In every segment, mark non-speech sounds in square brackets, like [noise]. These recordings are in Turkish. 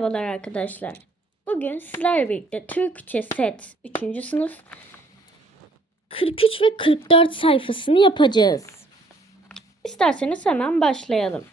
Merhabalar arkadaşlar. Bugün sizlerle birlikte Türkçe set 3. sınıf 43 ve 44 sayfasını yapacağız. İsterseniz hemen başlayalım.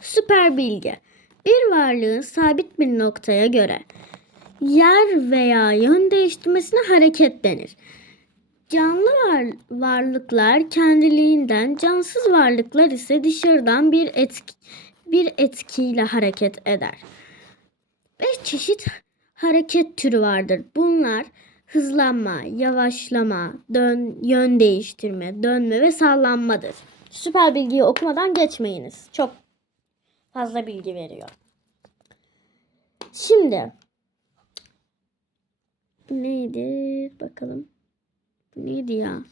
Süper bilgi. Bir varlığın sabit bir noktaya göre yer veya yön değiştirmesine hareket denir. Canlı var, varlıklar kendiliğinden, cansız varlıklar ise dışarıdan bir etki, bir etkiyle hareket eder. Beş çeşit hareket türü vardır. Bunlar hızlanma, yavaşlama, dön, yön değiştirme, dönme ve sallanmadır. Süper bilgiyi okumadan geçmeyiniz. Çok fazla bilgi veriyor. Şimdi neydi bakalım. Neydi ya?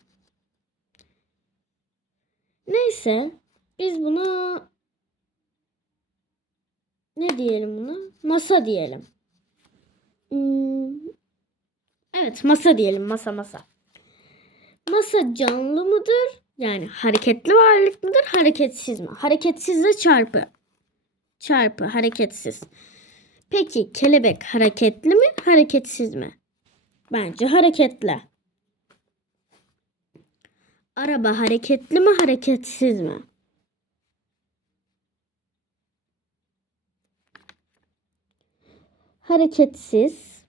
Neyse biz buna ne diyelim buna? Masa diyelim. Hmm, evet masa diyelim masa masa. Masa canlı mıdır? Yani hareketli varlık mıdır? Hareketsiz mi? Hareketsizle çarpı. Çarpı hareketsiz. Peki kelebek hareketli mi? Hareketsiz mi? Bence hareketli. Araba hareketli mi hareketsiz mi? Hareketsiz.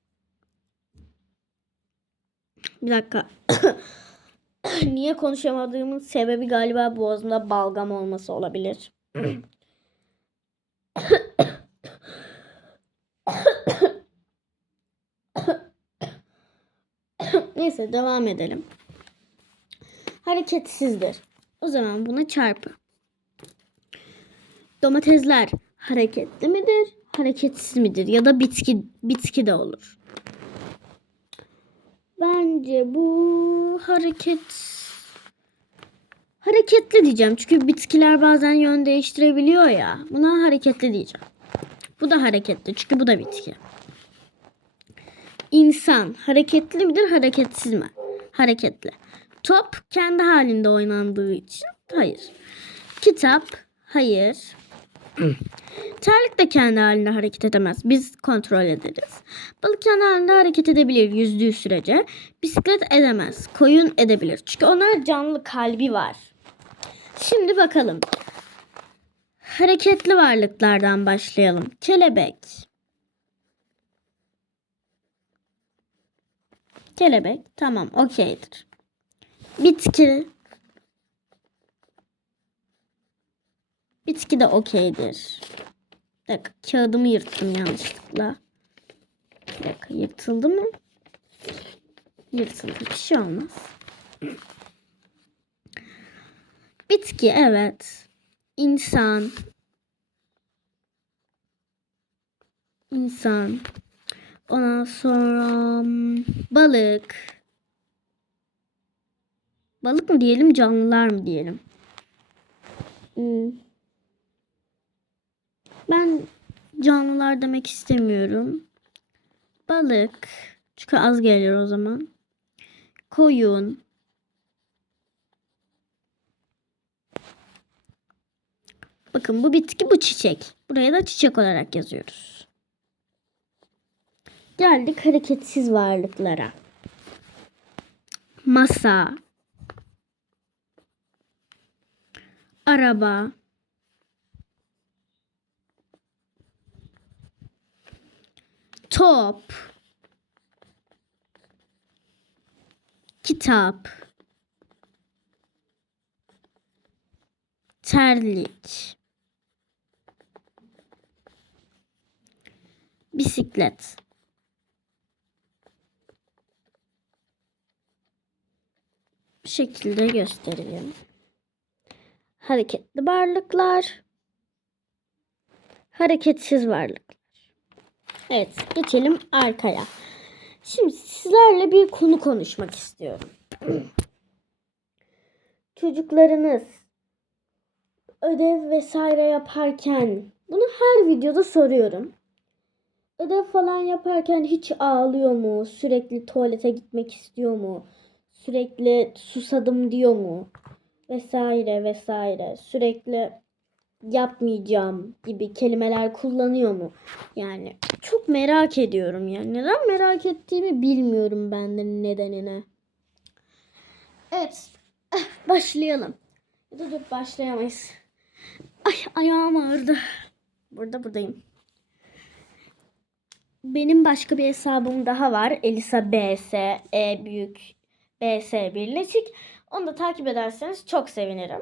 Bir dakika. [coughs] Niye konuşamadığımın sebebi galiba boğazımda balgam olması olabilir. [coughs] Neyse devam edelim hareketsizdir. O zaman buna çarpı. Domatesler hareketli midir, hareketsiz midir ya da bitki bitki de olur. Bence bu hareket hareketli diyeceğim. Çünkü bitkiler bazen yön değiştirebiliyor ya. Buna hareketli diyeceğim. Bu da hareketli çünkü bu da bitki. İnsan hareketli midir, hareketsiz mi? Hareketli. Top kendi halinde oynandığı için hayır. Kitap hayır. [clears throat] Terlik de kendi halinde hareket edemez. Biz kontrol ederiz. Balık kendi halinde hareket edebilir yüzdüğü sürece. Bisiklet edemez. Koyun edebilir. Çünkü onların canlı kalbi var. Şimdi bakalım. Hareketli varlıklardan başlayalım. Kelebek. Kelebek tamam okeydir. Bitki. Bitki de okeydir. Bir dakika kağıdımı yırttım yanlışlıkla. Bir dakika yırtıldı mı? Yırtıldı bir şey olmaz. Bitki evet. İnsan. İnsan. Ondan sonra balık. Balık mı diyelim canlılar mı diyelim? Hmm. Ben canlılar demek istemiyorum. Balık. Çünkü az gelir o zaman. Koyun. Bakın bu bitki bu çiçek. Buraya da çiçek olarak yazıyoruz. Geldik hareketsiz varlıklara. Masa, araba, top, kitap, terlik, bisiklet. Bu şekilde göstereyim. Hareketli varlıklar, hareketsiz varlıklar. Evet, geçelim arkaya. Şimdi sizlerle bir konu konuşmak istiyorum. [clears throat] Çocuklarınız ödev vesaire yaparken bunu her videoda soruyorum. Ödev falan yaparken hiç ağlıyor mu? Sürekli tuvalete gitmek istiyor mu? Sürekli susadım diyor mu? vesaire vesaire sürekli yapmayacağım gibi kelimeler kullanıyor mu? Yani çok merak ediyorum yani. Neden merak ettiğimi bilmiyorum ben de nedenine. Evet. eh, Başlayalım. Ya da dur başlayamayız. Ay ayağım ağrıdı. Burada buradayım. Benim başka bir hesabım daha var. Elisa BS E büyük BS birleşik. Onu da takip ederseniz çok sevinirim.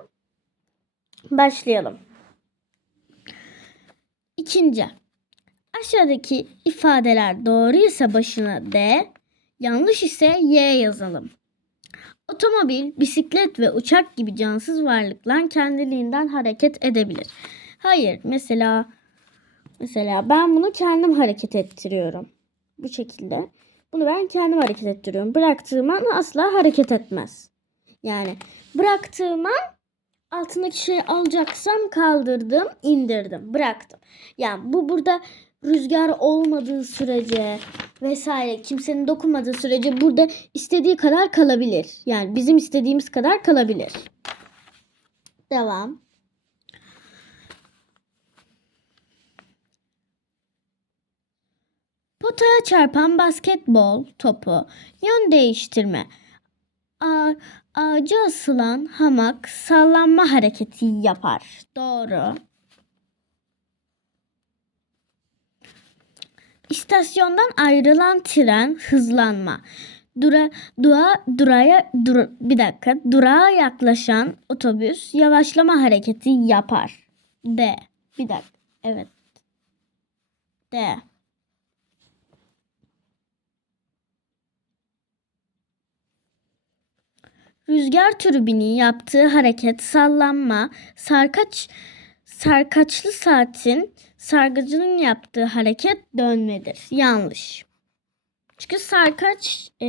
Başlayalım. İkinci. Aşağıdaki ifadeler doğru ise başına D, yanlış ise Y yazalım. Otomobil, bisiklet ve uçak gibi cansız varlıklar kendiliğinden hareket edebilir. Hayır, mesela mesela ben bunu kendim hareket ettiriyorum. Bu şekilde. Bunu ben kendim hareket ettiriyorum. Bıraktığım an asla hareket etmez. Yani bıraktığım an altındaki şeyi alacaksam kaldırdım, indirdim, bıraktım. Yani bu burada rüzgar olmadığı sürece vesaire kimsenin dokunmadığı sürece burada istediği kadar kalabilir. Yani bizim istediğimiz kadar kalabilir. Devam. Potaya çarpan basketbol topu yön değiştirme. Ağaca asılan hamak sallanma hareketi yapar. Doğru. İstasyondan ayrılan tren hızlanma. Dura, dura, duraya, dur, bir dakika. Durağa yaklaşan otobüs yavaşlama hareketi yapar. D. Bir dakika. Evet. D. Rüzgar türbinin yaptığı hareket sallanma, sarkaç sarkaçlı saatin sargıcının yaptığı hareket dönmedir. Yanlış. Çünkü sarkaç e,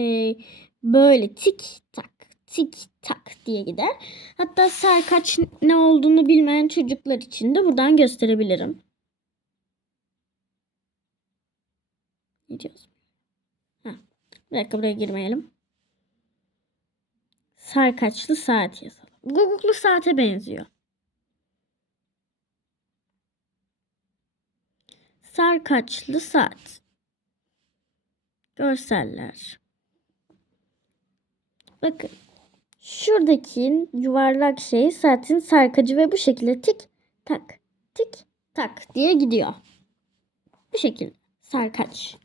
böyle tik tak tik tak diye gider. Hatta sarkaç ne olduğunu bilmeyen çocuklar için de buradan gösterebilirim. Ne diyorsun? Ha, bir dakika buraya girmeyelim. Sarkaçlı saat yazalım. Guguklu saate benziyor. Sarkaçlı saat. Görseller. Bakın. Şuradaki yuvarlak şey saatin sarkacı ve bu şekilde tik tak tik tak diye gidiyor. Bu şekilde sarkaç.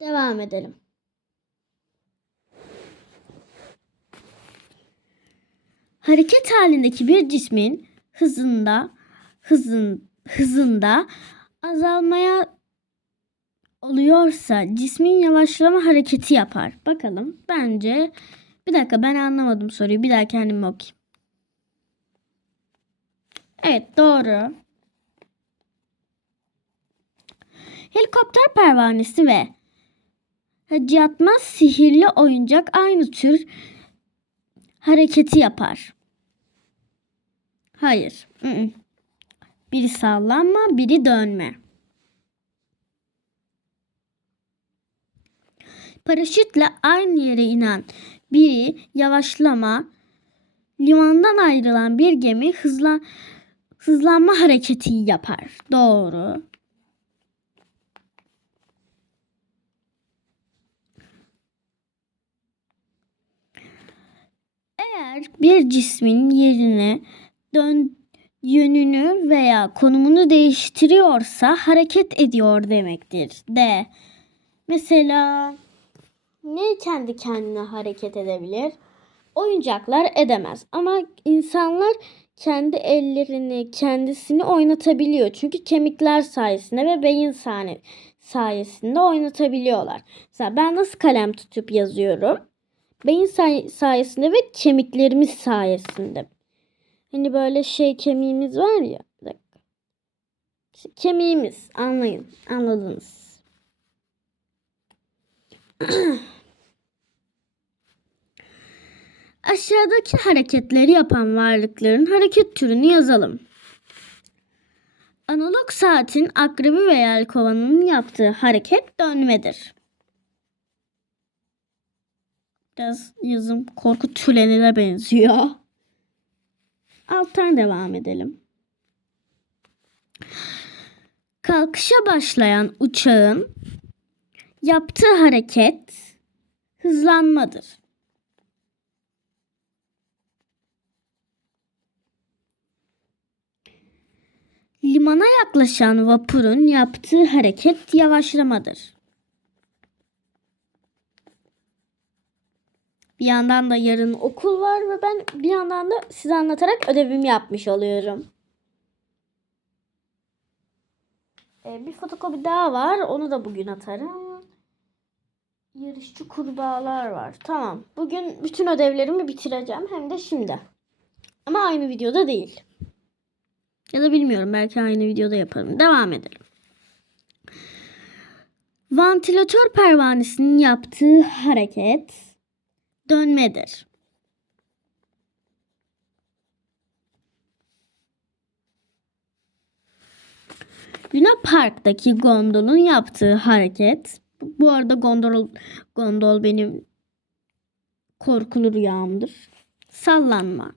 Devam edelim. Hareket halindeki bir cismin hızında hızın hızında azalmaya oluyorsa cismin yavaşlama hareketi yapar. Bakalım. Bence bir dakika ben anlamadım soruyu. Bir daha kendim okuyayım. Evet doğru. Helikopter pervanesi ve Hacı Atmaz sihirli oyuncak aynı tür hareketi yapar. Hayır. Biri sallanma, biri dönme. Paraşütle aynı yere inen biri yavaşlama, limandan ayrılan bir gemi hızla, hızlanma hareketi yapar. Doğru. Eğer bir cismin yerine dön yönünü veya konumunu değiştiriyorsa hareket ediyor demektir. D. Mesela ne kendi kendine hareket edebilir? Oyuncaklar edemez ama insanlar kendi ellerini, kendisini oynatabiliyor. Çünkü kemikler sayesinde ve beyin sayesinde oynatabiliyorlar. Mesela ben nasıl kalem tutup yazıyorum? Beyin say- sayesinde ve kemiklerimiz sayesinde. Hani böyle şey kemiğimiz var ya. Bir dakika. İşte kemiğimiz anlayın. Anladınız. [clears throat] Aşağıdaki hareketleri yapan varlıkların hareket türünü yazalım. Analog saatin akrebi ve yelkovanın yaptığı hareket dönmedir. Biraz yazım korku tülenine benziyor. Alttan devam edelim. Kalkışa başlayan uçağın yaptığı hareket hızlanmadır. Limana yaklaşan vapurun yaptığı hareket yavaşlamadır. Bir yandan da yarın okul var ve ben bir yandan da size anlatarak ödevimi yapmış oluyorum. Ee, bir fotokopi daha var. Onu da bugün atarım. Yarışçı kurbağalar var. Tamam. Bugün bütün ödevlerimi bitireceğim. Hem de şimdi. Ama aynı videoda değil. Ya da bilmiyorum. Belki aynı videoda yaparım. Devam edelim. Vantilatör pervanesinin yaptığı hareket dönmedir. Luna Park'taki gondolun yaptığı hareket bu arada gondol gondol benim korkulu rüyamdır. Sallanma.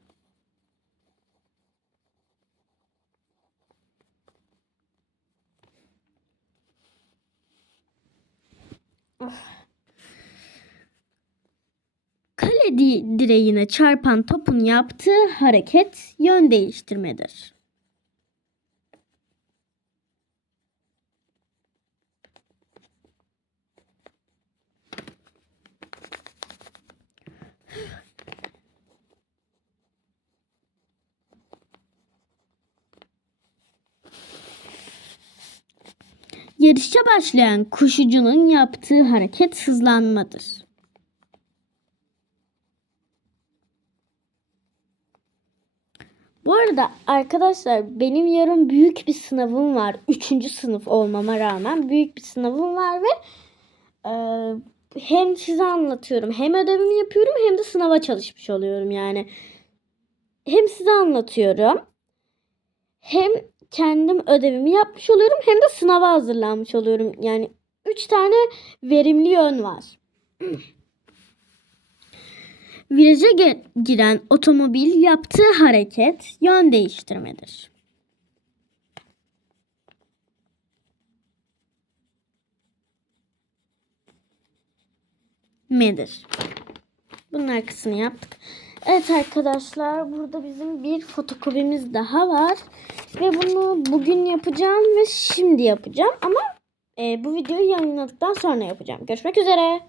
Di- direğine çarpan topun yaptığı hareket yön değiştirmedir. Yarışa başlayan koşucunun yaptığı hareket hızlanmadır. Bu arada arkadaşlar benim yarın büyük bir sınavım var. Üçüncü sınıf olmama rağmen büyük bir sınavım var ve e, hem size anlatıyorum hem ödevimi yapıyorum hem de sınava çalışmış oluyorum yani. Hem size anlatıyorum hem kendim ödevimi yapmış oluyorum hem de sınava hazırlanmış oluyorum. Yani üç tane verimli yön var. [clears throat] Viraja giren otomobil yaptığı hareket yön değiştirmedir. Medir. Bunun arkasını yaptık. Evet arkadaşlar burada bizim bir fotokopimiz daha var. Ve bunu bugün yapacağım ve şimdi yapacağım. Ama e, bu videoyu yayınladıktan sonra yapacağım. Görüşmek üzere.